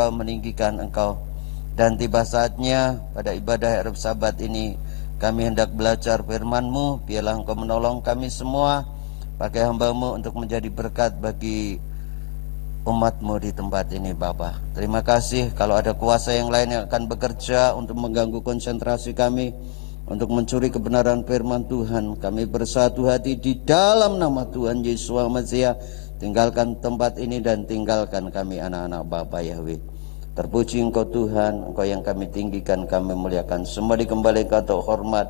Engkau, meninggikan Engkau. Dan tiba saatnya pada ibadah Arab Sabat ini kami hendak belajar firman-Mu. Biarlah Engkau menolong kami semua, pakai hamba-Mu untuk menjadi berkat bagi umat-Mu di tempat ini, Bapa. Terima kasih. Kalau ada kuasa yang lain yang akan bekerja untuk mengganggu konsentrasi kami, untuk mencuri kebenaran firman Tuhan, kami bersatu hati di dalam nama Tuhan Yesus Mesias. Tinggalkan tempat ini dan tinggalkan kami anak-anak Bapa Yahweh. Terpuji Engkau Tuhan, Engkau yang kami tinggikan, kami muliakan. Semua dikembalikan untuk hormat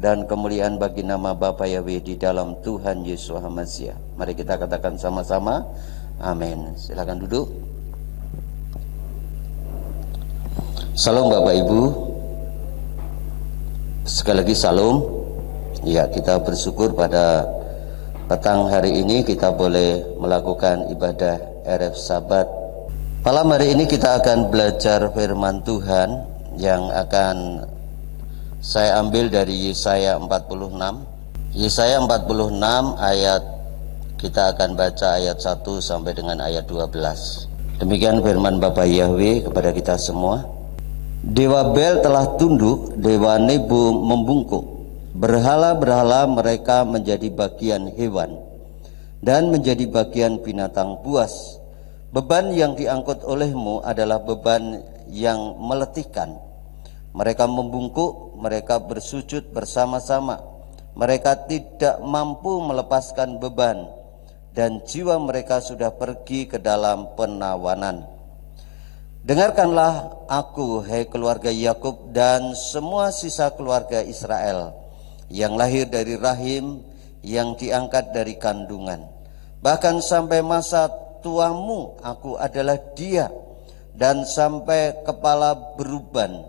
dan kemuliaan bagi nama Bapa Yahweh di dalam Tuhan Yesus Mesias. Mari kita katakan sama-sama, amin. Silakan duduk. Salam Bapak Ibu. Sekali lagi salam. Ya, kita bersyukur pada petang hari ini kita boleh melakukan ibadah Erev Sabat. Malam hari ini kita akan belajar firman Tuhan yang akan saya ambil dari Yesaya 46. Yesaya 46 ayat, kita akan baca ayat 1 sampai dengan ayat 12. Demikian firman Bapa Yahweh kepada kita semua. Dewa Bel telah tunduk, dewa Nebo membungkuk. Berhala-berhala mereka menjadi bagian hewan dan menjadi bagian binatang buas. Beban yang diangkut olehmu adalah beban yang meletihkan. Mereka membungkuk, mereka bersujud bersama-sama. Mereka tidak mampu melepaskan beban, dan jiwa mereka sudah pergi ke dalam penawanan. Dengarkanlah aku, hai keluarga Yakub dan semua sisa keluarga Israel, yang lahir dari rahim, yang diangkat dari kandungan. Bahkan sampai masa tuamu aku adalah dia, dan sampai kepala beruban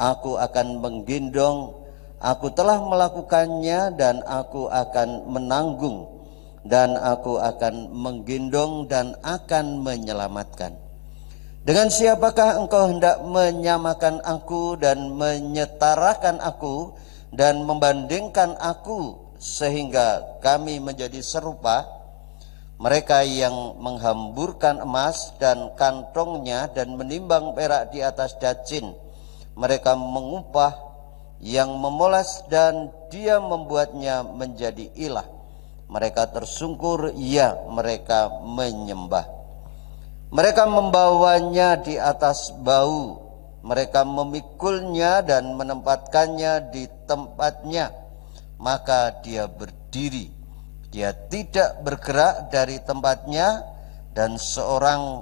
aku akan menggendong. Aku telah melakukannya dan aku akan menanggung, dan aku akan menggendong dan akan menyelamatkan. Dengan siapakah engkau hendak menyamakan aku dan menyetarakan aku dan membandingkan aku sehingga kami menjadi serupa? Mereka yang menghamburkan emas dan kantongnya dan menimbang perak di atas dacin. Mereka mengupah yang memoles dan dia membuatnya menjadi ilah. Mereka tersungkur, ya mereka menyembah. Mereka membawanya di atas bau. Mereka memikulnya dan menempatkannya di tempatnya. Maka dia berdiri. Dia tidak bergerak dari tempatnya, dan seorang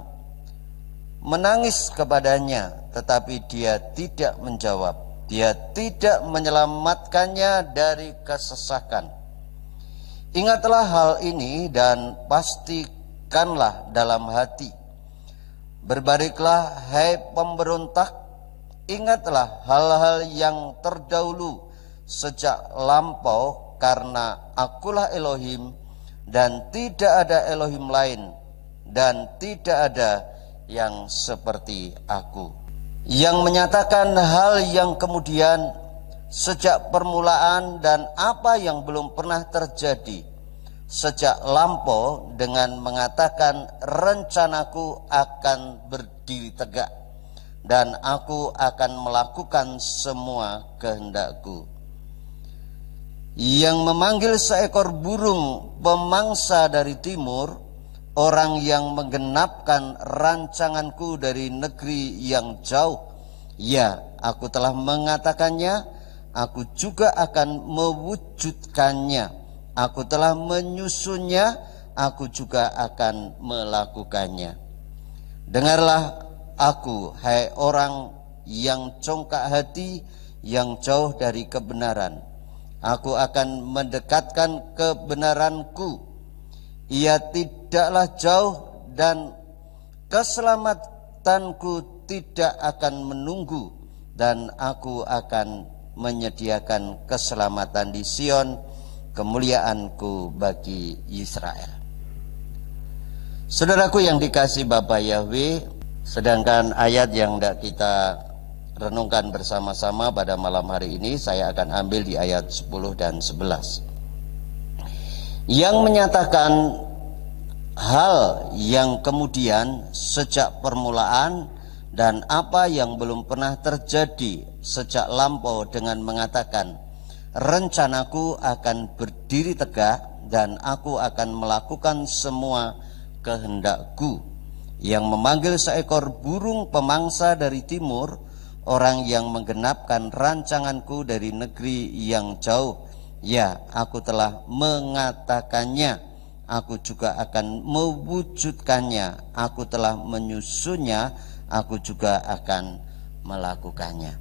menangis kepadanya, tetapi dia tidak menjawab. Dia tidak menyelamatkannya dari kesesakan. Ingatlah hal ini dan pastikanlah dalam hati. Berbaliklah hai pemberontak, ingatlah hal-hal yang terdahulu sejak lampau, karena akulah Elohim dan tidak ada Elohim lain, dan tidak ada yang seperti aku, yang menyatakan hal yang kemudian sejak permulaan dan apa yang belum pernah terjadi sejak lampau, dengan mengatakan rencanaku akan berdiri tegak dan aku akan melakukan semua kehendakku. Yang memanggil seekor burung pemangsa dari timur, orang yang menggenapkan rancanganku dari negeri yang jauh. Ya, aku telah mengatakannya, aku juga akan mewujudkannya. Aku telah menyusunnya, aku juga akan melakukannya. Dengarlah aku, hai orang yang congkak hati, yang jauh dari kebenaran. Aku akan mendekatkan kebenaranku. Ia tidaklah jauh dan keselamatanku tidak akan menunggu, dan aku akan menyediakan keselamatan di Sion, kemuliaanku bagi Israel. Saudaraku yang dikasihi Bapa Yahweh, sedangkan ayat yang hendak kita renungkan bersama-sama pada malam hari ini, saya akan ambil di ayat 10 dan 11, yang menyatakan hal yang kemudian sejak permulaan dan apa yang belum pernah terjadi sejak lampau dengan mengatakan, rencanaku akan berdiri tegak dan aku akan melakukan semua kehendakku, yang memanggil seekor burung pemangsa dari timur, orang yang menggenapkan rancanganku dari negeri yang jauh. Ya, aku telah mengatakannya, aku juga akan mewujudkannya. Aku telah menyusunnya, aku juga akan melakukannya.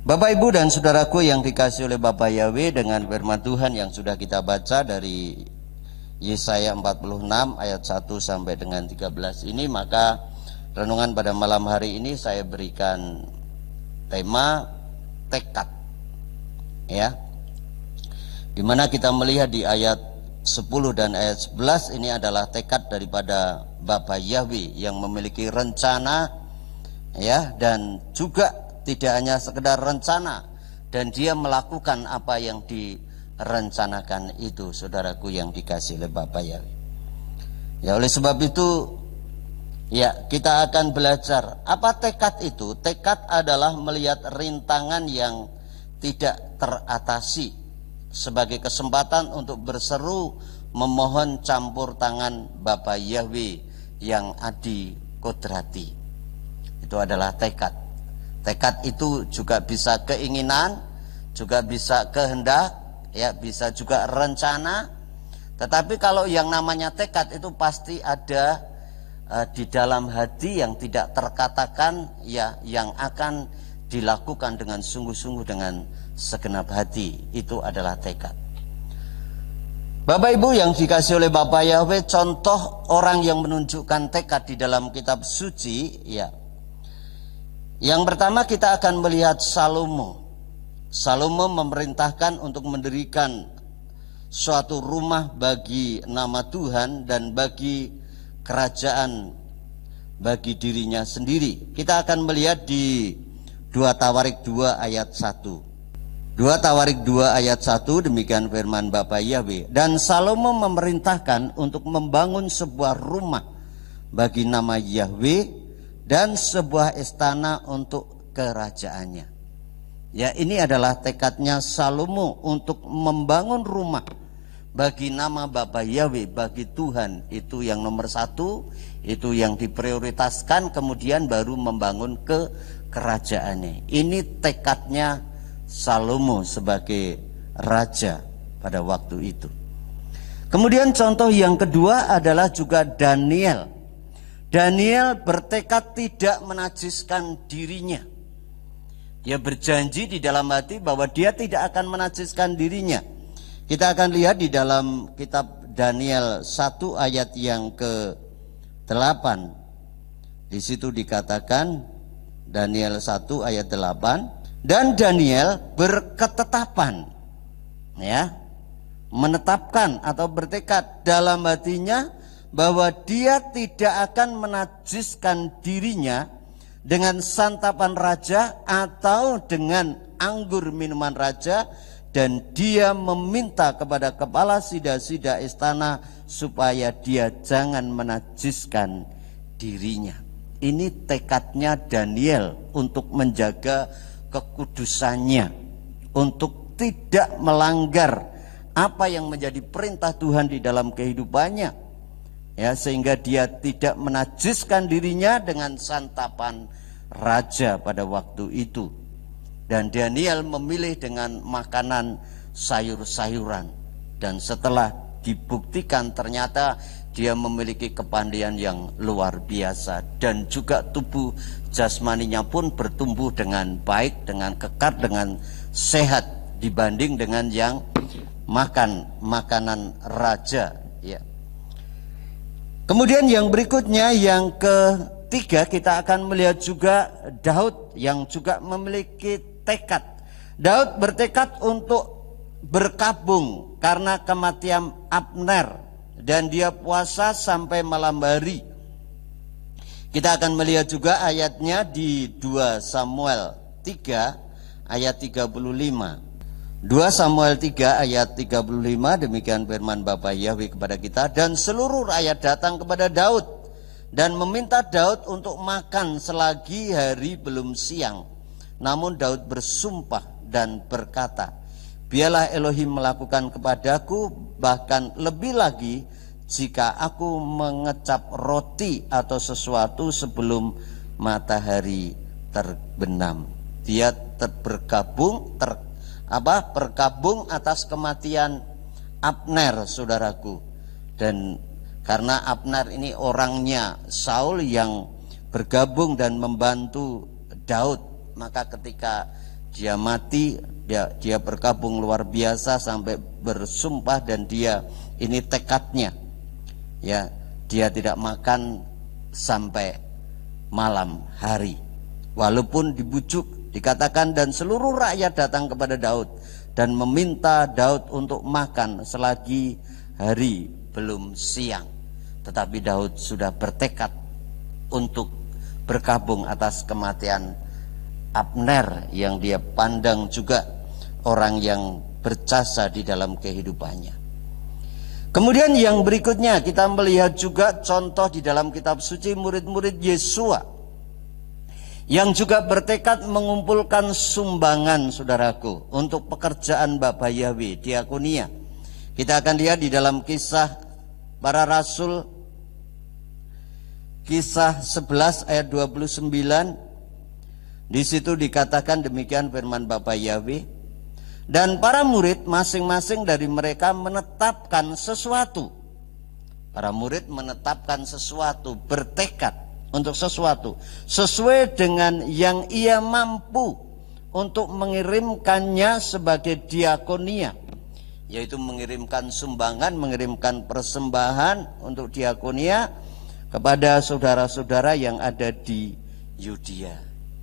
Bapak, Ibu, dan saudaraku yang dikasihi oleh Bapa Yahweh, dengan firman Tuhan yang sudah kita baca dari Yesaya 46 ayat 1 sampai dengan 13 ini, maka renungan pada malam hari ini saya berikan tema tekad, ya, dimana kita melihat di ayat 10 dan ayat 11 ini adalah tekad daripada Bapa Yahweh yang memiliki rencana, ya, dan juga tidak hanya sekedar rencana, dan dia melakukan apa yang direncanakan itu, saudaraku yang dikasihi oleh Bapa Yahweh. Ya, oleh sebab itu, ya, kita akan belajar apa tekad itu. Tekad adalah melihat rintangan yang tidak teratasi sebagai kesempatan untuk berseru memohon campur tangan Bapa Yahweh yang adi kodrati. Itu adalah tekad. Tekad itu juga bisa keinginan, juga bisa kehendak, ya, bisa juga rencana. Tetapi kalau yang namanya tekad itu pasti ada di dalam hati yang tidak terkatakan, ya, yang akan dilakukan dengan sungguh-sungguh dengan segenap hati. Itu adalah tekad. Bapak Ibu yang dikasihi oleh Bapa Yahweh, contoh orang yang menunjukkan tekad di dalam kitab suci, ya. Yang pertama kita akan melihat Salomo. Salomo memerintahkan untuk mendirikan suatu rumah bagi nama Tuhan dan bagi kerajaan bagi dirinya sendiri. Kita akan melihat di 2 Tawarik 2 ayat 1. 2 Tawarik 2 ayat 1, demikian firman Bapa Yahweh. Dan Salomo memerintahkan untuk membangun sebuah rumah bagi nama Yahweh dan sebuah istana untuk kerajaannya. Ya, ini adalah tekadnya Salomo untuk membangun rumah bagi nama Bapa Yahweh, bagi Tuhan. Itu yang nomor satu, itu yang diprioritaskan, kemudian baru membangun ke kerajaannya. Ini tekadnya Salomo sebagai raja pada waktu itu. Kemudian contoh yang kedua adalah juga Daniel. Daniel bertekad tidak menajiskan dirinya. Dia berjanji di dalam hati bahwa dia tidak akan menajiskan dirinya. Kita akan lihat di dalam kitab Daniel 1 ayat yang ke-8. Di situ dikatakan, Daniel 1 ayat 8, dan Daniel berketetapan, ya, menetapkan atau bertekad dalam hatinya bahwa dia tidak akan menajiskan dirinya dengan santapan raja atau dengan anggur minuman raja, dan dia meminta kepada kepala sida-sida istana supaya dia jangan menajiskan dirinya. Ini tekadnya Daniel untuk menjaga kekudusannya, untuk tidak melanggar apa yang menjadi perintah Tuhan di dalam kehidupannya. Ya, sehingga dia tidak menajiskan dirinya dengan santapan raja pada waktu itu. Dan Daniel memilih dengan makanan sayur-sayuran. Dan setelah dibuktikan ternyata dia memiliki kepandaian yang luar biasa. Dan juga tubuh jasmaninya pun bertumbuh dengan baik, dengan kekar, dengan sehat dibanding dengan yang makan makanan raja, ya. Kemudian yang berikutnya, yang ketiga, kita akan melihat juga Daud yang juga memiliki tekad. Daud bertekad untuk berkabung karena kematian Abner, dan dia puasa sampai malam hari. Kita akan melihat juga ayatnya di 2 Samuel 3 ayat 35. 2 Samuel 3 ayat 35, demikian firman Bapa Yahweh kepada kita. Dan seluruh rakyat datang kepada Daud dan meminta Daud untuk makan selagi hari belum siang. Namun Daud bersumpah dan berkata, biarlah Elohim melakukan kepadaku bahkan lebih lagi jika aku mengecap roti atau sesuatu sebelum matahari terbenam. Dia berkabung atas kematian Abner, saudaraku. Dan karena Abner ini orangnya Saul yang bergabung dan membantu Daud, maka ketika dia mati, dia berkabung luar biasa sampai bersumpah, dan dia ini tekadnya, ya, dia tidak makan sampai malam hari. Walaupun dibujuk, dikatakan, dan seluruh rakyat datang kepada Daud dan meminta Daud untuk makan selagi hari belum siang. Tetapi Daud sudah bertekad untuk berkabung atas kematian Abner yang dia pandang juga orang yang berjasa di dalam kehidupannya. Kemudian yang berikutnya kita melihat juga contoh di dalam kitab suci murid-murid Yesua yang juga bertekad mengumpulkan sumbangan, saudaraku, untuk pekerjaan Bapak Yahweh, diakonia. Kita akan lihat di dalam Kisah Para Rasul, Kisah 11 ayat 29. Di situ dikatakan demikian firman Bapak Yahweh, dan para murid masing-masing dari mereka menetapkan sesuatu. Para murid menetapkan sesuatu, bertekad untuk sesuatu sesuai dengan yang ia mampu untuk mengirimkannya sebagai diakonia, yaitu mengirimkan sumbangan, mengirimkan persembahan untuk diakonia kepada saudara-saudara yang ada di Yudea.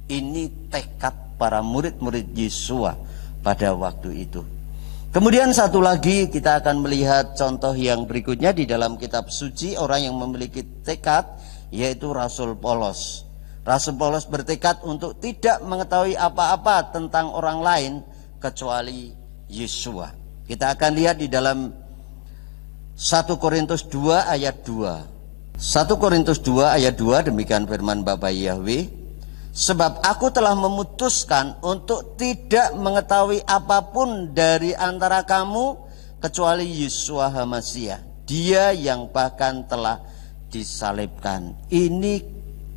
Ini tekad para murid-murid Yesua pada waktu itu. Kemudian satu lagi kita akan melihat contoh yang berikutnya di dalam kitab suci, orang yang memiliki tekad, yaitu Rasul Paulos. Rasul Paulos bertekad untuk tidak mengetahui apa-apa tentang orang lain kecuali Yesua. Kita akan lihat di dalam 1 Korintus 2 ayat 2. 1 Korintus 2 ayat 2, demikian firman Bapak Yahweh. Sebab aku telah memutuskan untuk tidak mengetahui apapun dari antara kamu kecuali Yesua HaMasiah, dia yang bahkan telah disalibkan. Ini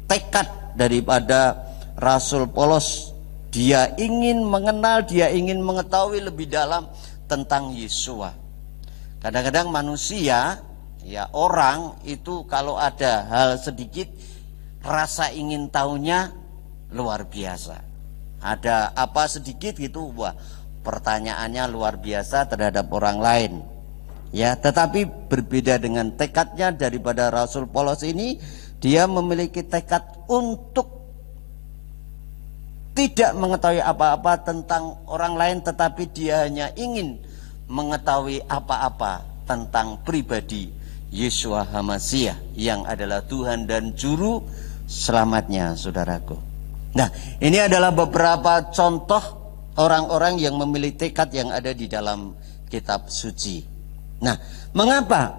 tekad daripada Rasul Paulos. Dia ingin mengenal, dia ingin mengetahui lebih dalam tentang Yesua. Kadang-kadang manusia, ya, orang itu kalau ada hal sedikit rasa ingin tahunya luar biasa. Ada apa sedikit gitu, wah, pertanyaannya luar biasa terhadap orang lain. Ya, tetapi berbeda dengan tekadnya daripada Rasul Paulos ini, dia memiliki tekad untuk tidak mengetahui apa-apa tentang orang lain, tetapi dia hanya ingin mengetahui apa-apa tentang pribadi Yesua HaMasiah yang adalah Tuhan dan Juru Selamatnya, saudaraku. Nah, ini adalah beberapa contoh orang-orang yang memiliki tekad yang ada di dalam kitab suci. Nah, mengapa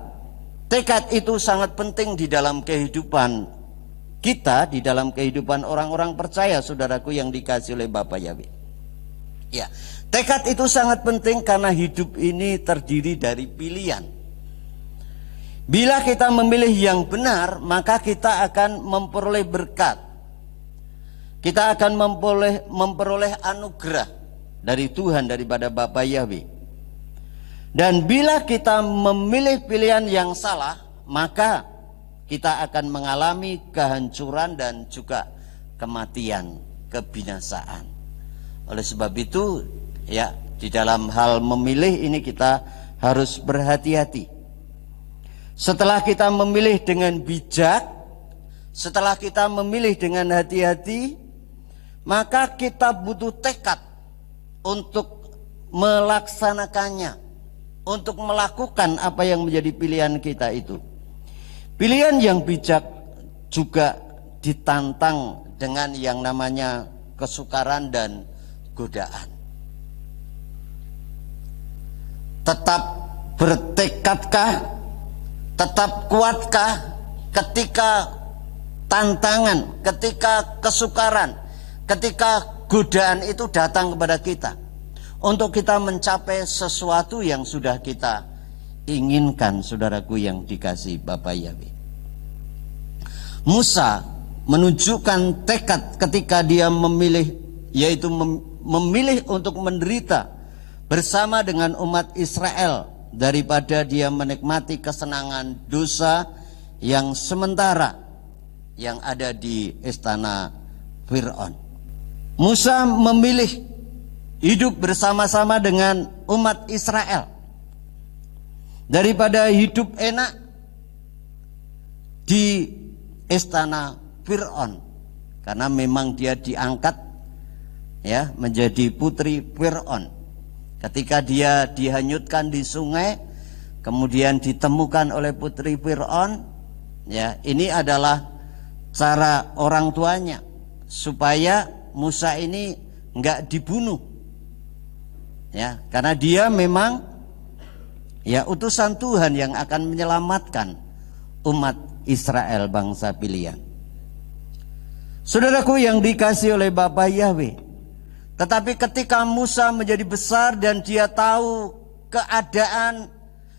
tekad itu sangat penting di dalam kehidupan kita, di dalam kehidupan orang-orang percaya, saudaraku yang dikasihi oleh Bapak Yahweh? Ya, tekad itu sangat penting karena hidup ini terdiri dari pilihan. Bila kita memilih yang benar, maka kita akan memperoleh berkat. Kita akan memperoleh anugerah dari Tuhan, daripada Bapa Yahweh. Dan bila kita memilih pilihan yang salah, maka kita akan mengalami kehancuran dan juga kematian, kebinasaan. Oleh sebab itu, ya, di dalam hal memilih ini kita harus berhati-hati. Setelah kita memilih dengan bijak, setelah kita memilih dengan hati-hati, maka kita butuh tekad untuk melaksanakannya, untuk melakukan apa yang menjadi pilihan kita itu. Pilihan yang bijak juga ditantang dengan yang namanya kesukaran dan godaan. Tetap bertekadkah, tetap kuatkah ketika tantangan, ketika kesukaran, ketika godaan itu datang kepada kita untuk kita mencapai sesuatu yang sudah kita inginkan, saudaraku yang dikasihi Bapa Yahweh. Musa menunjukkan tekad ketika dia memilih, yaitu memilih untuk menderita bersama dengan umat Israel daripada dia menikmati kesenangan dosa yang sementara yang ada di istana Fir'aun. Musa memilih hidup bersama-sama dengan umat Israel daripada hidup enak di istana Fir'aun, karena memang dia diangkat ya menjadi putri Fir'aun. Ketika dia dihanyutkan di sungai, kemudian ditemukan oleh putri Fir'aun, ya ini adalah cara orang tuanya supaya Musa ini enggak dibunuh, ya karena dia memang ya utusan Tuhan yang akan menyelamatkan umat Israel, bangsa pilihan. Saudaraku yang dikasihi oleh Bapa Yahweh, tetapi ketika Musa menjadi besar dan dia tahu keadaan,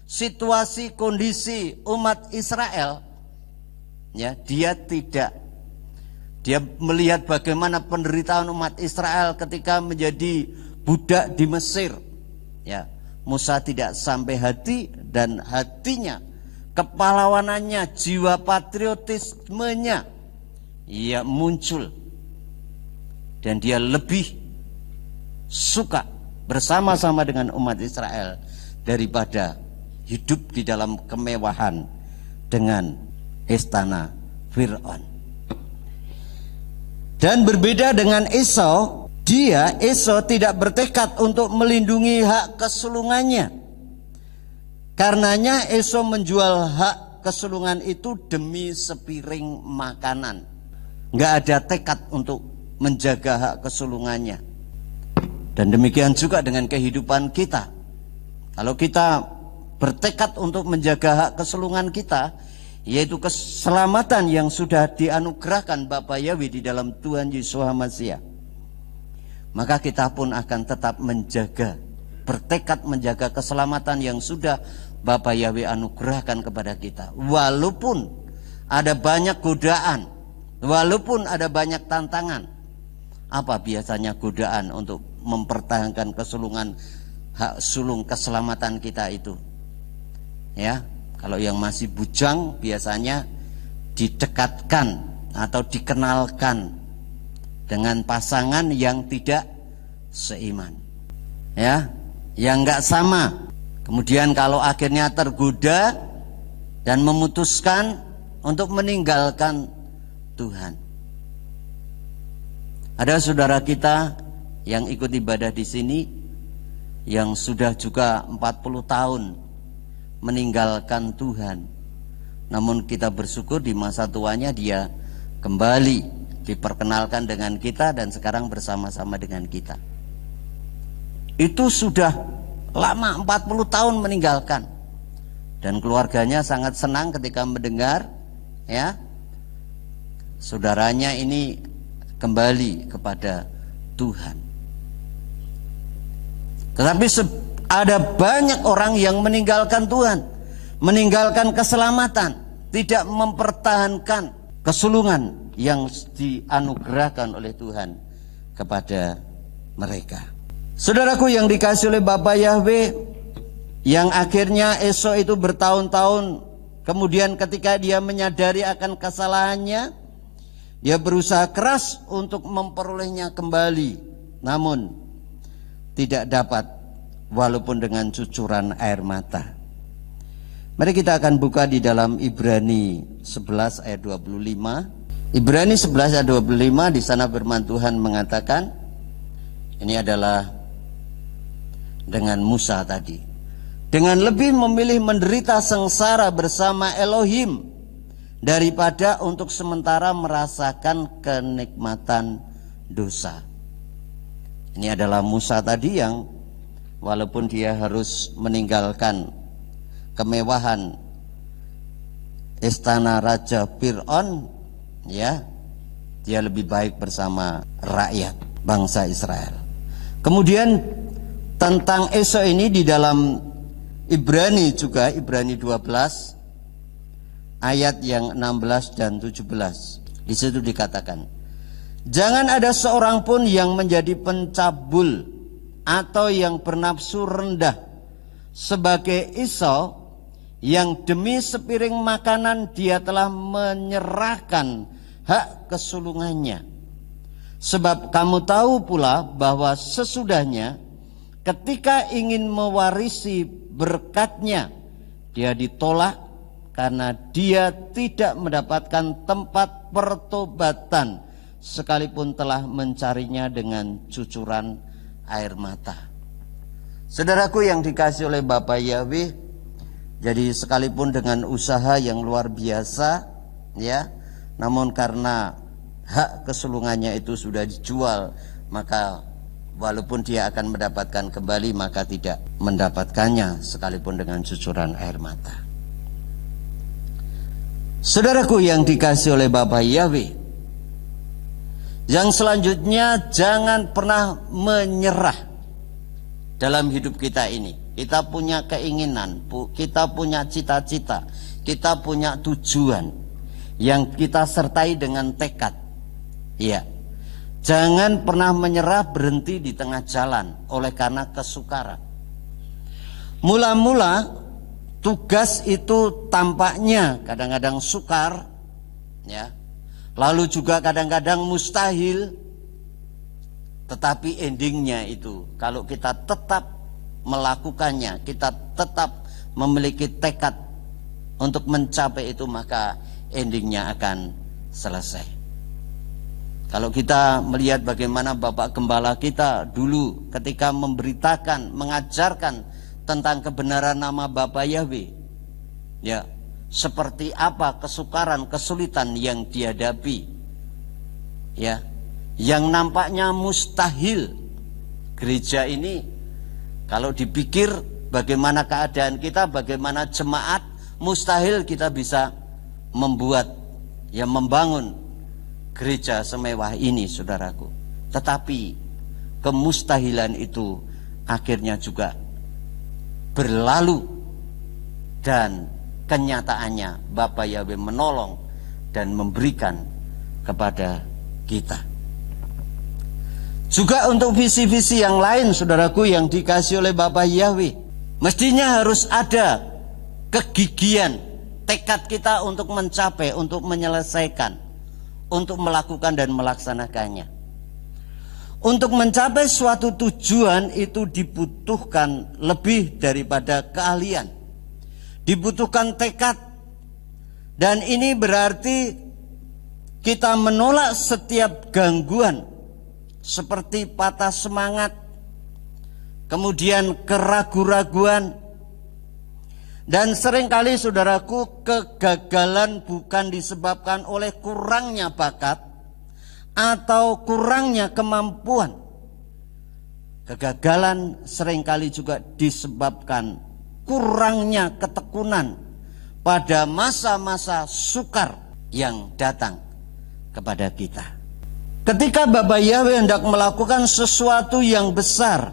situasi, kondisi umat Israel, ya dia melihat bagaimana penderitaan umat Israel ketika menjadi budak di Mesir. Ya, Musa tidak sampai hati, dan hatinya, kepahlawanannya, jiwa patriotismenya ia muncul, dan dia lebih suka bersama-sama dengan umat Israel daripada hidup di dalam kemewahan dengan istana Fir'aun. Dan berbeda dengan Esau, Esau tidak bertekad untuk melindungi hak kesulungannya. Karenanya Esau menjual hak kesulungan itu demi sepiring makanan. Nggak ada tekad untuk menjaga hak kesulungannya. Dan demikian juga dengan kehidupan kita. Kalau kita bertekad untuk menjaga hak kesulungan kita, yaitu keselamatan yang sudah dianugerahkan Bapa Yahweh di dalam Tuhan Yesus Masiah, maka kita pun akan tetap menjaga, bertekad menjaga keselamatan yang sudah Bapa Yahweh anugerahkan kepada kita. Walaupun ada banyak godaan, walaupun ada banyak tantangan. Apa biasanya godaan untuk mempertahankan kesulungan, hak sulung keselamatan kita itu? Ya, kalau yang masih bujang biasanya didekatkan atau dikenalkan dengan pasangan yang tidak seiman, ya, yang enggak sama. Kemudian kalau akhirnya tergoda dan memutuskan untuk meninggalkan Tuhan. Ada saudara kita yang ikut ibadah di sini yang sudah juga 40 tahun meninggalkan Tuhan. Namun kita bersyukur di masa tuanya dia kembali diperkenalkan dengan kita dan sekarang bersama-sama dengan kita. Itu sudah lama, 40 tahun meninggalkan. Dan keluarganya sangat senang ketika mendengar, ya, saudaranya ini kembali kepada Tuhan. Tetapi ada banyak orang yang meninggalkan Tuhan, meninggalkan keselamatan, tidak mempertahankan kesulungan yang dianugerahkan oleh Tuhan kepada mereka. Saudaraku yang dikasihi oleh Bapa Yahweh, yang akhirnya Esau itu bertahun-tahun kemudian ketika dia menyadari akan kesalahannya, dia berusaha keras untuk memperolehnya kembali, namun tidak dapat, walaupun dengan cucuran air mata. Mari kita akan buka di dalam Ibrani 11 ayat 25. Ibrani 11 ayat 25, di sana firman Tuhan mengatakan, ini adalah dengan Musa tadi, dengan lebih memilih menderita sengsara bersama Elohim daripada untuk sementara merasakan kenikmatan dosa. Ini adalah Musa tadi yang walaupun dia harus meninggalkan kemewahan istana Raja Fir'aun, Ya, dia lebih baik bersama rakyat bangsa Israel. Kemudian tentang Esau ini di dalam Ibrani juga, Ibrani 12 ayat yang 16 dan 17. Di situ dikatakan, jangan ada seorang pun yang menjadi pencabul atau yang bernafsu rendah sebagai Esau, yang demi sepiring makanan dia telah menyerahkan hak kesulungannya. Sebab kamu tahu pula bahwa sesudahnya ketika ingin mewarisi berkatnya, dia ditolak karena dia tidak mendapatkan tempat pertobatan, sekalipun telah mencarinya dengan cucuran air mata. Saudaraku yang dikasihi oleh Bapak Yahweh, jadi sekalipun dengan usaha yang luar biasa, ya, namun karena hak kesulungannya itu sudah dijual, maka walaupun dia akan mendapatkan kembali, maka tidak mendapatkannya sekalipun dengan cucuran air mata. Saudaraku yang dikasihi oleh Bapak Yahweh, yang selanjutnya, jangan pernah menyerah dalam hidup kita ini. Kita punya keinginan, kita punya cita-cita, kita punya tujuan yang kita sertai dengan tekad. Ya, jangan pernah menyerah, berhenti di tengah jalan oleh karena kesukaran. Mula-mula tugas itu tampaknya kadang-kadang sukar, ya, lalu juga kadang-kadang mustahil, tetapi endingnya itu kalau kita tetap melakukannya, kita tetap memiliki tekad untuk mencapai itu, maka endingnya akan selesai. Kalau kita melihat bagaimana Bapak Gembala kita dulu ketika memberitakan, mengajarkan tentang kebenaran nama Bapak Yahweh, ya, seperti apa kesukaran, kesulitan yang dihadapi, ya, yang nampaknya mustahil. Gereja ini kalau dipikir bagaimana keadaan kita, bagaimana jemaat, mustahil kita bisa membuat, ya, membangun gereja semewah ini, saudaraku. Tetapi kemustahilan itu akhirnya juga berlalu, dan kenyataannya Bapak Yahweh menolong dan memberikan kepada kita. Juga untuk visi-visi yang lain, saudaraku yang dikasihi oleh Bapak Yahweh, mestinya harus ada kegigihan, tekad kita untuk mencapai, untuk menyelesaikan, untuk melakukan dan melaksanakannya. Untuk mencapai suatu tujuan itu dibutuhkan lebih daripada keahlian, dibutuhkan tekad. Dan ini berarti kita menolak setiap gangguan seperti patah semangat, kemudian keraguan-raguan, dan seringkali, saudaraku, kegagalan bukan disebabkan oleh kurangnya bakat atau kurangnya kemampuan. Kegagalan seringkali juga disebabkan kurangnya ketekunan pada masa-masa sukar yang datang kepada kita. Ketika Bapak Yahweh hendak melakukan sesuatu yang besar,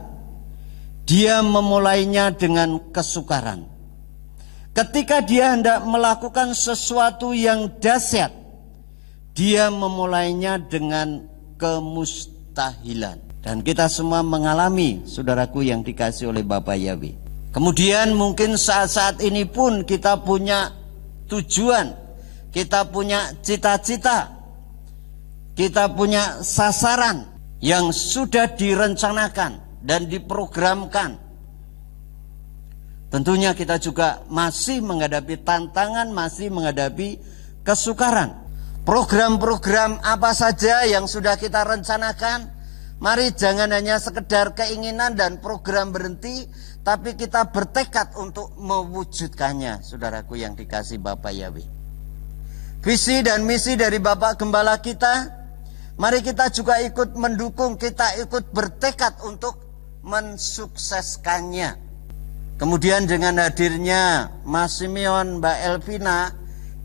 dia memulainya dengan kesukaran. Ketika dia hendak melakukan sesuatu yang dahsyat, dia memulainya dengan kemustahilan. Dan kita semua mengalami, saudaraku yang dikasihi oleh Bapak Yahweh. Kemudian mungkin saat-saat ini pun kita punya tujuan, kita punya cita-cita, kita punya sasaran yang sudah direncanakan dan diprogramkan. Tentunya kita juga masih menghadapi tantangan, masih menghadapi kesukaran. Program-program apa saja yang sudah kita rencanakan, mari jangan hanya sekedar keinginan dan program berhenti, tapi kita bertekad untuk mewujudkannya, saudaraku yang dikasihi Bapak Yahweh. Visi dan misi dari Bapak Gembala kita, mari kita juga ikut mendukung, kita ikut bertekad untuk mensukseskannya. Kemudian dengan hadirnya Mas Simeon, Mbak Elvina,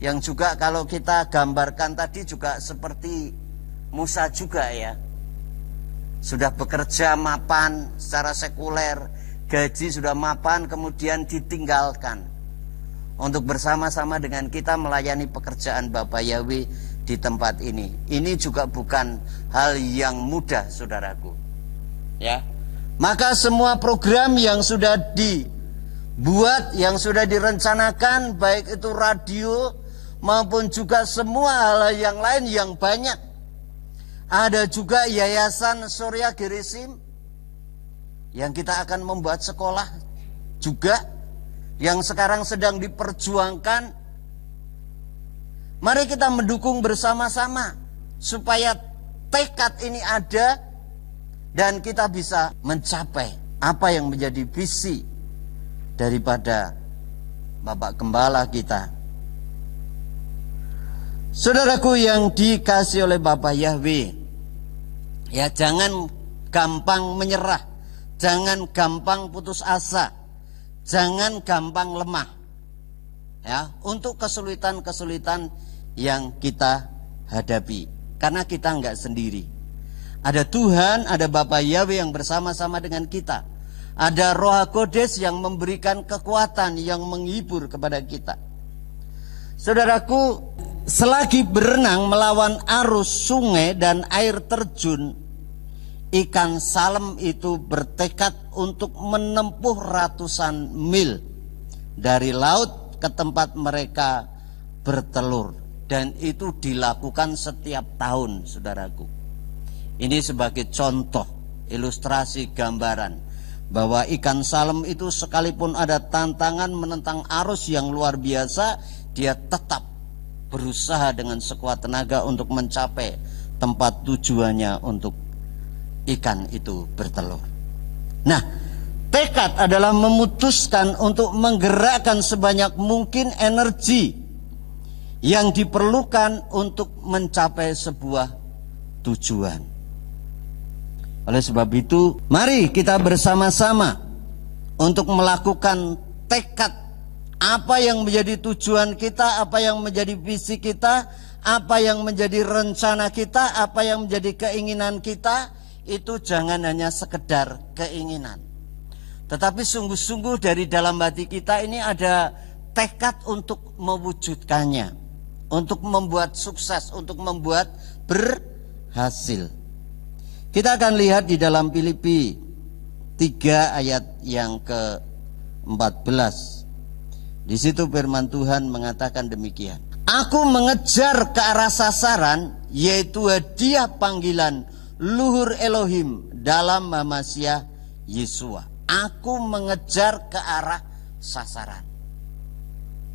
yang juga kalau kita gambarkan tadi juga seperti Musa juga ya. Sudah bekerja mapan secara sekuler, gaji sudah mapan, kemudian ditinggalkan untuk bersama-sama dengan kita melayani pekerjaan Bapak Yahweh di tempat ini. Ini juga bukan hal yang mudah, saudaraku. Ya. Maka semua program yang sudah dibuat, yang sudah direncanakan, baik itu radio maupun juga semua hal yang lain yang banyak. Ada juga Yayasan Surya Gerisim yang kita akan membuat sekolah juga, yang sekarang sedang diperjuangkan. Mari kita mendukung bersama-sama supaya tekad ini ada dan kita bisa mencapai apa yang menjadi visi daripada Bapak Gembala kita. Saudaraku yang dikasihi oleh Bapak Yahweh, ya jangan gampang menyerah, jangan gampang putus asa, jangan gampang lemah. Ya, untuk kesulitan-kesulitan yang kita hadapi, karena kita enggak sendiri. Ada Tuhan, ada Bapak Yahweh yang bersama-sama dengan kita. Ada Roh Kodes yang memberikan kekuatan, yang menghibur kepada kita. Saudaraku, selagi berenang melawan arus sungai dan air terjun, ikan salem itu bertekad untuk menempuh ratusan mil dari laut ke tempat mereka bertelur. Dan itu dilakukan setiap tahun, saudaraku. Ini sebagai contoh, ilustrasi, gambaran bahwa ikan salem itu sekalipun ada tantangan menentang arus yang luar biasa, dia tetap berusaha dengan sekuat tenaga untuk mencapai tempat tujuannya untuk ikan itu bertelur. Nah, tekad adalah memutuskan untuk menggerakkan sebanyak mungkin energi yang diperlukan untuk mencapai sebuah tujuan. Oleh sebab itu, mari kita bersama-sama untuk melakukan tekad apa yang menjadi tujuan kita, apa yang menjadi visi kita, apa yang menjadi rencana kita, apa yang menjadi keinginan kita. Itu jangan hanya sekedar keinginan, tetapi sungguh-sungguh dari dalam hati kita ini ada tekad untuk mewujudkannya, untuk membuat sukses, untuk membuat berhasil. Kita akan lihat di dalam Filipi 3 ayat yang ke-14. Di situ firman Tuhan mengatakan demikian. Aku mengejar ke arah sasaran, yaitu hadiah panggilan luhur Elohim dalam Masiah Yesua. Aku mengejar ke arah sasaran.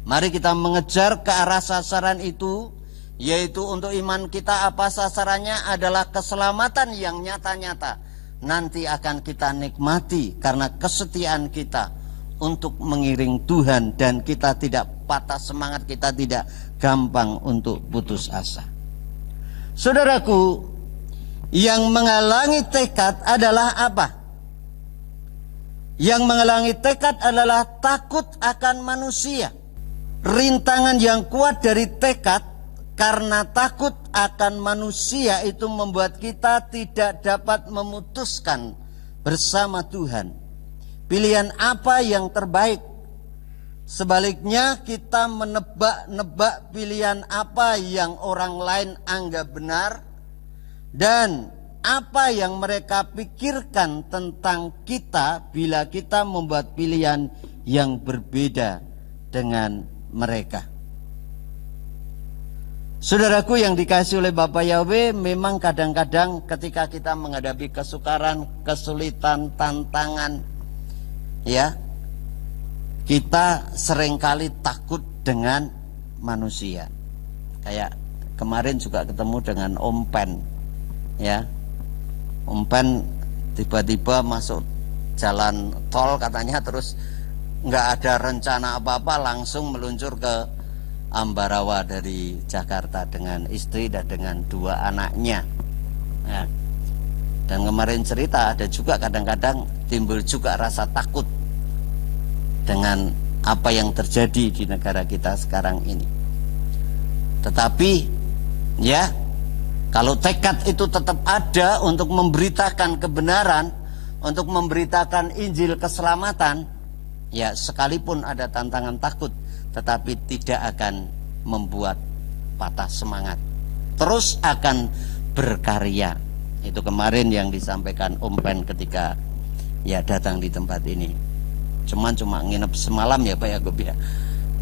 Mari kita mengejar ke arah sasaran itu, yaitu untuk iman kita. Apa sasarannya? Adalah keselamatan yang nyata-nyata nanti akan kita nikmati karena kesetiaan kita untuk mengiring Tuhan, dan kita tidak patah semangat, kita tidak gampang untuk putus asa. Saudaraku, yang menghalangi tekad adalah apa? Yang menghalangi tekad adalah takut akan manusia. Rintangan yang kuat dari tekad karena takut akan manusia itu membuat kita tidak dapat memutuskan bersama Tuhan pilihan apa yang terbaik. Sebaliknya kita menebak-nebak pilihan apa yang orang lain anggap benar dan apa yang mereka pikirkan tentang kita bila kita membuat pilihan yang berbeda dengan mereka. Saudaraku yang dikasihi oleh Bapak Yahweh, memang kadang-kadang ketika kita menghadapi kesukaran, kesulitan, tantangan, ya, kita seringkali takut dengan manusia. Kayak kemarin juga ketemu dengan Om Pen, ya. Om Pen tiba-tiba masuk jalan tol katanya, terus nggak ada rencana apa-apa, langsung meluncur ke Ambarawa dari Jakarta dengan istri dan dengan 2 anaknya. Ya. Dan kemarin cerita ada juga kadang-kadang timbul juga rasa takut dengan apa yang terjadi di negara kita sekarang ini. Tetapi ya, kalau tekad itu tetap ada untuk memberitakan kebenaran, untuk memberitakan Injil keselamatan, ya sekalipun ada tantangan takut, tetapi tidak akan membuat patah semangat. Terus akan berkarya. Itu kemarin yang disampaikan Om Pen ketika ya datang di tempat ini. Cuma nginep semalam ya Pak Yakub ya.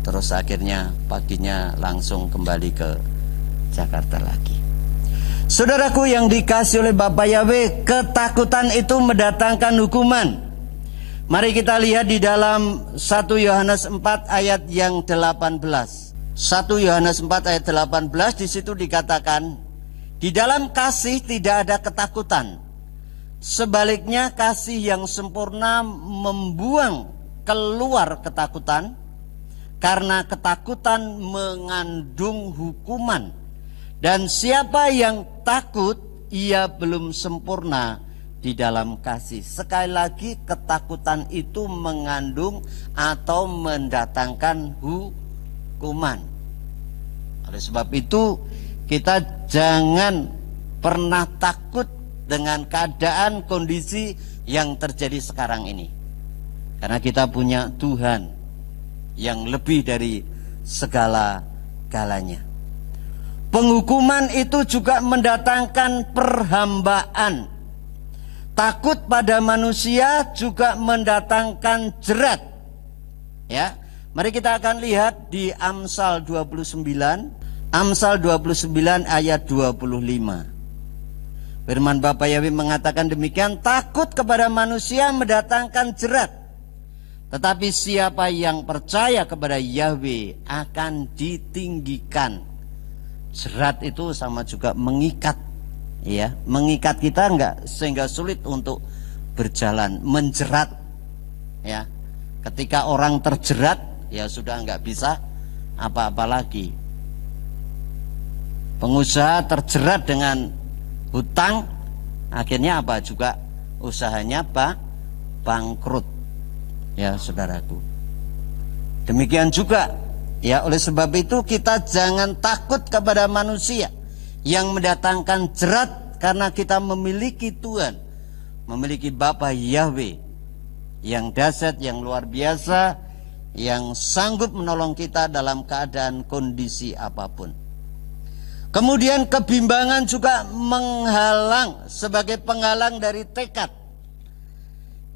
Terus akhirnya paginya langsung kembali ke Jakarta lagi. Saudaraku yang dikasihi oleh Bapak Yahweh, ketakutan itu mendatangkan hukuman. Mari kita lihat di dalam 1 Yohanes 4 ayat yang 18. 1 Yohanes 4 ayat 18, di situ dikatakan, di dalam kasih tidak ada ketakutan. Sebaliknya kasih yang sempurna membuang keluar ketakutan, karena ketakutan mengandung hukuman. Dan siapa yang takut, ia belum sempurna di dalam kasih. Sekali lagi, ketakutan itu mengandung atau mendatangkan hukuman. Oleh sebab itu, kita jangan pernah takut dengan keadaan kondisi yang terjadi sekarang ini. Karena kita punya Tuhan yang lebih dari segala-galanya. Penghukuman itu juga mendatangkan perhambaan. Takut pada manusia juga mendatangkan jerat. Ya, mari kita akan lihat di Amsal 29, Amsal 29 ayat 25. Firman Bapak Yahweh mengatakan demikian, takut kepada manusia mendatangkan jerat, tetapi siapa yang percaya kepada Yahweh akan ditinggikan. Jerat itu sama juga mengikat, ya, mengikat kita enggak sehingga sulit untuk berjalan, menjerat, ya. Ketika orang terjerat, ya sudah enggak bisa apa-apa lagi. Pengusaha terjerat dengan hutang, akhirnya apa juga usahanya bangkrut. Ya saudaraku, demikian juga ya, oleh sebab itu kita jangan takut kepada manusia yang mendatangkan jerat, karena kita memiliki Tuhan, memiliki Bapa Yahweh yang dahsyat, yang luar biasa, yang sanggup menolong kita dalam keadaan kondisi apapun. Kemudian kebimbangan juga menghalang sebagai penghalang dari tekad.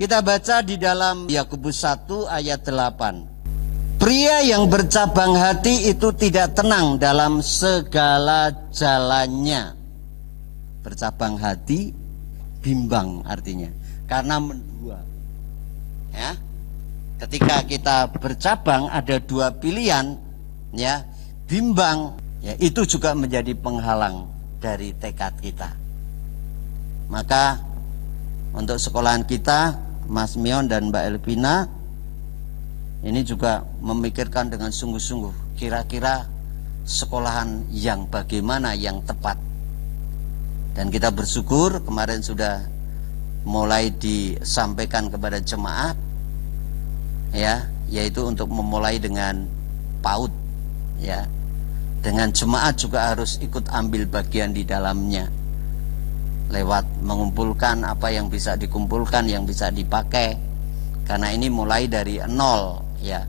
Kita baca di dalam Yakobus 1 ayat 8. Pria yang bercabang hati itu tidak tenang dalam segala jalannya. Bercabang hati, bimbang artinya, karena mendua. Ya, ketika kita bercabang ada dua pilihan, ya, bimbang, ya, itu juga menjadi penghalang dari tekad kita. Maka untuk sekolahan kita, Mas Mion dan Mbak Elvina ini juga memikirkan dengan sungguh-sungguh kira-kira sekolahan yang bagaimana yang tepat. Dan kita bersyukur kemarin sudah mulai disampaikan kepada jemaat, ya, yaitu untuk memulai dengan PAUD, ya. Dengan jemaat juga harus ikut ambil bagian di dalamnya, lewat mengumpulkan apa yang bisa dikumpulkan, yang bisa dipakai, karena ini mulai dari nol, ya.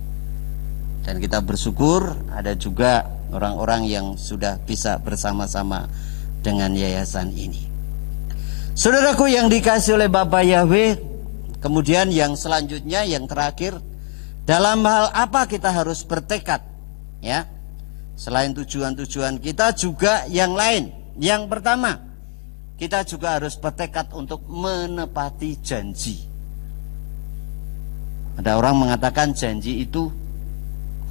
Dan kita bersyukur ada juga orang-orang yang sudah bisa bersama-sama dengan yayasan ini. Saudaraku yang dikasihi oleh Bapak Yahweh, kemudian yang selanjutnya, yang terakhir, dalam hal apa kita harus bertekad, ya. Selain tujuan-tujuan kita juga yang lain. Yang pertama, kita juga harus bertekad untuk menepati janji. Ada orang mengatakan janji itu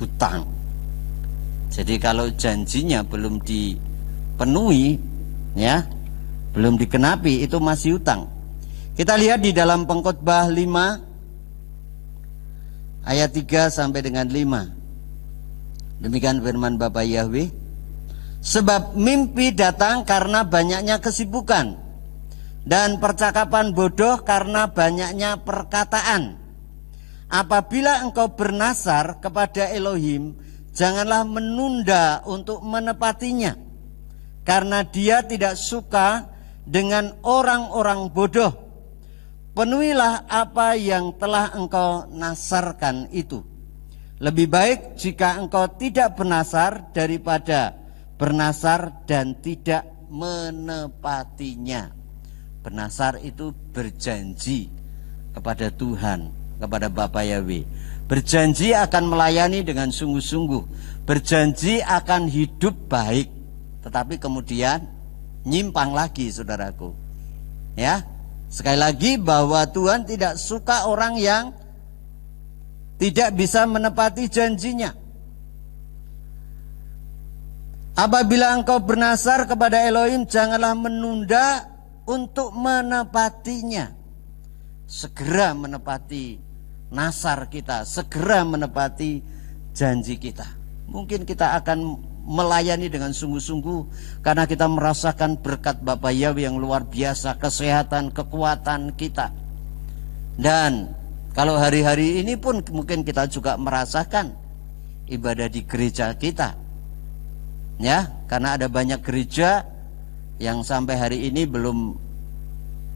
hutang. Jadi kalau janjinya belum dipenuhi, ya, belum dikenapi, itu masih hutang. Kita lihat di dalam Pengkhotbah 5 ayat 3 sampai dengan 5. Demikian firman Bapak Yahweh. Sebab mimpi datang karena banyaknya kesibukan, dan percakapan bodoh karena banyaknya perkataan. Apabila engkau bernasar kepada Elohim, janganlah menunda untuk menepatinya, karena Dia tidak suka dengan orang-orang bodoh. Penuhilah apa yang telah engkau nasarkan itu. Lebih baik jika engkau tidak bernasar daripada bernasar dan tidak menepatinya. Bernasar itu berjanji kepada Tuhan, kepada Bapa Yahweh. Berjanji akan melayani dengan sungguh-sungguh. Berjanji akan hidup baik. Tetapi kemudian nyimpang lagi, saudaraku. Ya, sekali lagi bahwa Tuhan tidak suka orang yang tidak bisa menepati janjinya. Apabila engkau bernasar kepada Elohim, janganlah menunda untuk menepatinya. Segera menepati nasar kita, segera menepati janji kita. Mungkin kita akan melayani dengan sungguh-sungguh karena kita merasakan berkat Bapa Yahweh yang luar biasa, kesehatan, kekuatan kita. Dan kalau hari-hari ini pun mungkin kita juga merasakan ibadah di gereja kita. Ya, karena ada banyak gereja yang sampai hari ini belum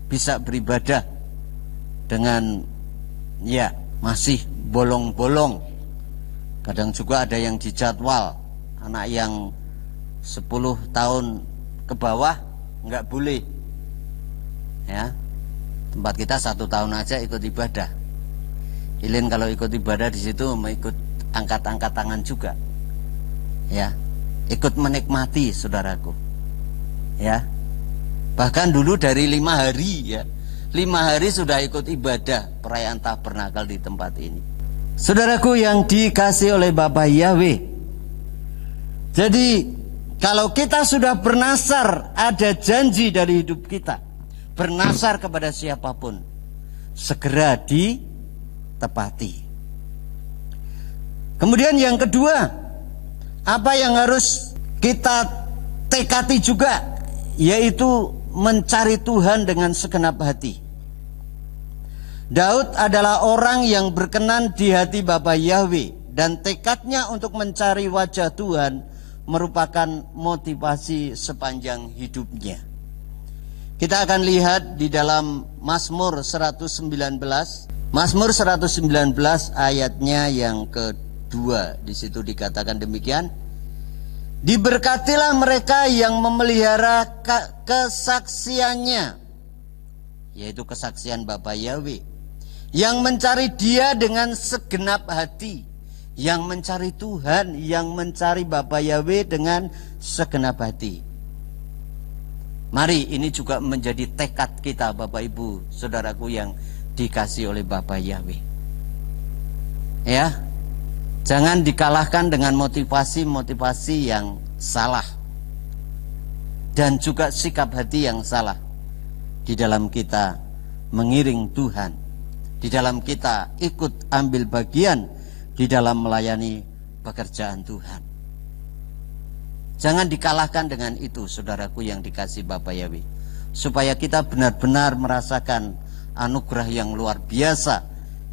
bisa beribadah dengan masih bolong-bolong. Kadang juga ada yang dijadwal, anak yang 10 tahun ke bawah enggak boleh. Ya. Tempat kita 1 tahun aja ikut ibadah. Ilin kalau ikut ibadah di situ mau ikut angkat-angkat tangan juga, ya, ikut menikmati, saudaraku, ya. Bahkan dulu dari 5 hari, ya, 5 hari sudah ikut ibadah perayaan Tabernakal di tempat ini. Saudaraku yang dikasihi oleh Bapa Yahweh, jadi kalau kita sudah bernasar, ada janji dari hidup kita, bernasar kepada siapapun, segera ditepati. Kemudian yang kedua, apa yang harus kita tekati juga, yaitu mencari Tuhan dengan segenap hati. Daud adalah orang yang berkenan di hati Bapa Yahweh, dan tekadnya untuk mencari wajah Tuhan merupakan motivasi sepanjang hidupnya. Kita akan lihat di dalam Mazmur 119. Mazmur 119 ayatnya yang kedua. Di situ dikatakan demikian. Diberkatilah mereka yang memelihara kesaksiannya, yaitu kesaksian Bapa Yahweh, yang mencari Dia dengan segenap hati, yang mencari Tuhan, yang mencari Bapa Yahweh dengan segenap hati. Mari ini juga menjadi tekad kita, Bapak Ibu, saudaraku yang dikasihi oleh Bapa Yahweh. Ya, jangan dikalahkan dengan motivasi-motivasi yang salah, dan juga sikap hati yang salah di dalam kita mengiring Tuhan, di dalam kita ikut ambil bagian di dalam melayani pekerjaan Tuhan. Jangan dikalahkan dengan itu, saudaraku yang dikasihi Bapa Yahweh, supaya kita benar-benar merasakan anugerah yang luar biasa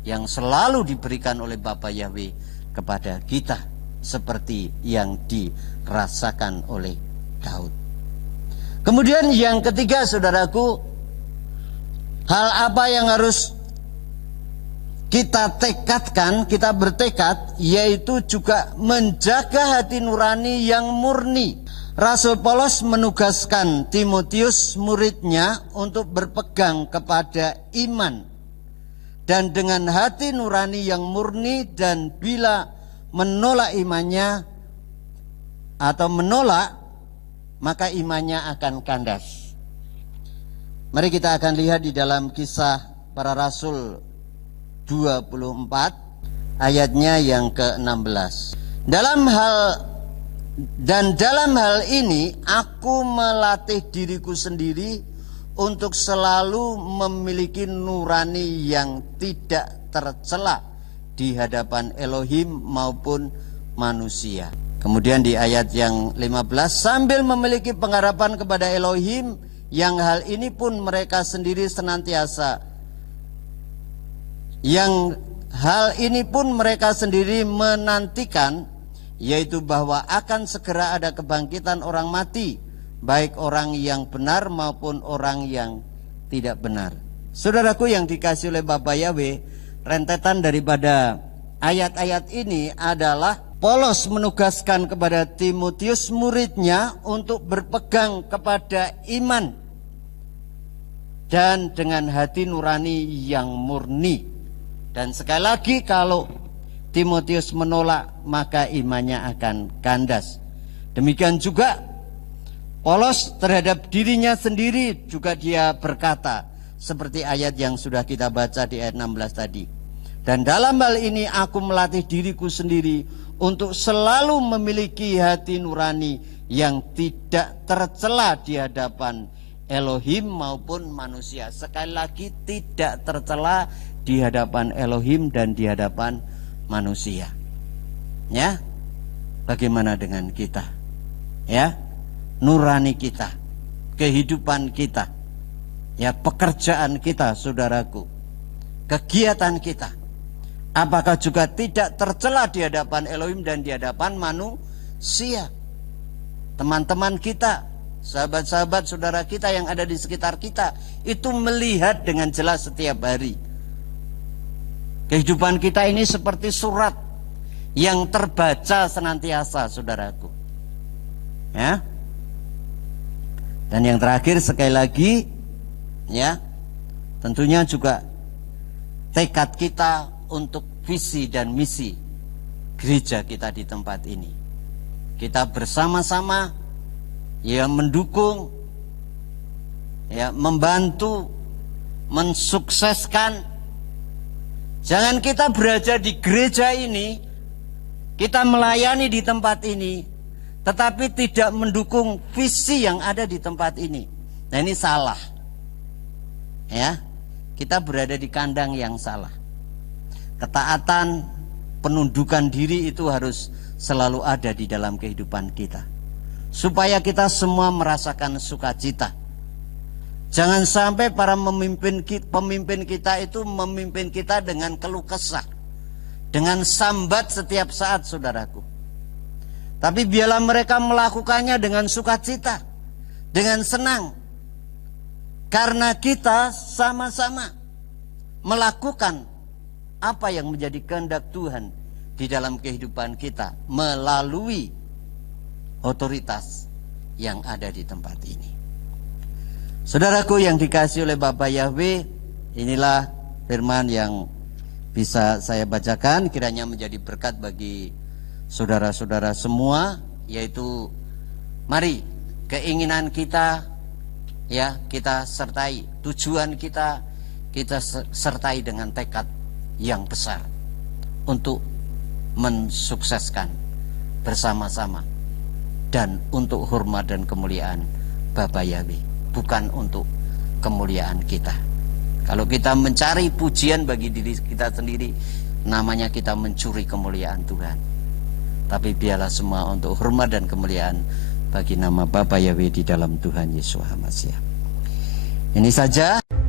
yang selalu diberikan oleh Bapa Yahweh kepada kita, seperti yang dirasakan oleh Daud. Kemudian yang ketiga, saudaraku, hal apa yang harus kita tekadkan, kita bertekad, yaitu juga menjaga hati nurani yang murni. Rasul Paulus menugaskan Timotius muridnya untuk berpegang kepada iman dan dengan hati nurani yang murni, dan bila menolak imannya atau menolak, maka imannya akan kandas. Mari kita akan lihat di dalam Kisah Para Rasul 24 ayatnya yang ke-16. Dalam hal ini aku melatih diriku sendiri untuk selalu memiliki nurani yang tidak tercela di hadapan Elohim maupun manusia. Kemudian di ayat yang 15, sambil memiliki pengharapan kepada Elohim, yang hal ini pun mereka sendiri menantikan, yaitu bahwa akan segera ada kebangkitan orang mati, baik orang yang benar maupun orang yang tidak benar. Saudaraku yang dikasihi oleh Bapa Yahweh, rentetan daripada ayat-ayat ini adalah Paulos menugaskan kepada Timotius muridnya untuk berpegang kepada iman dan dengan hati nurani yang murni. Dan sekali lagi, kalau Timotius menolak, maka imannya akan kandas. Demikian juga Paulos terhadap dirinya sendiri juga dia berkata, seperti ayat yang sudah kita baca di ayat 16 tadi. Dan dalam hal ini aku melatih diriku sendiri untuk selalu memiliki hati nurani yang tidak tercela di hadapan Elohim maupun manusia. Sekali lagi, tidak tercela di hadapan Elohim dan di hadapan manusia. Ya, bagaimana dengan kita? Ya, nurani kita, kehidupan kita, ya, pekerjaan kita, saudaraku, kegiatan kita, apakah juga tidak tercela di hadapan Elohim dan di hadapan manusia? Teman-teman kita, sahabat-sahabat saudara kita yang ada di sekitar kita, itu melihat dengan jelas setiap hari. Kehidupan kita ini seperti surat yang terbaca senantiasa, saudaraku. Ya. Dan yang terakhir sekali lagi, ya, tentunya juga tekad kita untuk visi dan misi gereja kita di tempat ini. Kita bersama-sama, ya, mendukung, ya, membantu, mensukseskan. Jangan kita berada di gereja ini, kita melayani di tempat ini, tetapi tidak mendukung visi yang ada di tempat ini. Nah, ini salah. Ya, kita berada di kandang yang salah. Ketaatan, penundukan diri itu harus selalu ada di dalam kehidupan kita, supaya kita semua merasakan sukacita. Jangan sampai para pemimpin kita itu memimpin kita dengan keluh kesah, dengan sambat setiap saat, saudaraku. Tapi biarlah mereka melakukannya dengan sukacita, dengan senang, karena kita sama-sama melakukan apa yang menjadi kehendak Tuhan di dalam kehidupan kita melalui otoritas yang ada di tempat ini. Saudaraku yang dikasihi oleh Bapa Yahweh, inilah firman yang bisa saya bacakan, kiranya menjadi berkat bagi saudara-saudara semua, yaitu mari keinginan kita, ya, kita sertai, tujuan kita sertai dengan tekad yang besar untuk mensukseskan bersama-sama dan untuk hormat dan kemuliaan Bapa Yahweh, bukan untuk kemuliaan kita. Kalau kita mencari pujian bagi diri kita sendiri, namanya kita mencuri kemuliaan Tuhan. Tapi biarlah semua untuk hormat dan kemuliaan bagi nama Bapa Yahweh di dalam Tuhan Yesus Hamasiah. Ini saja.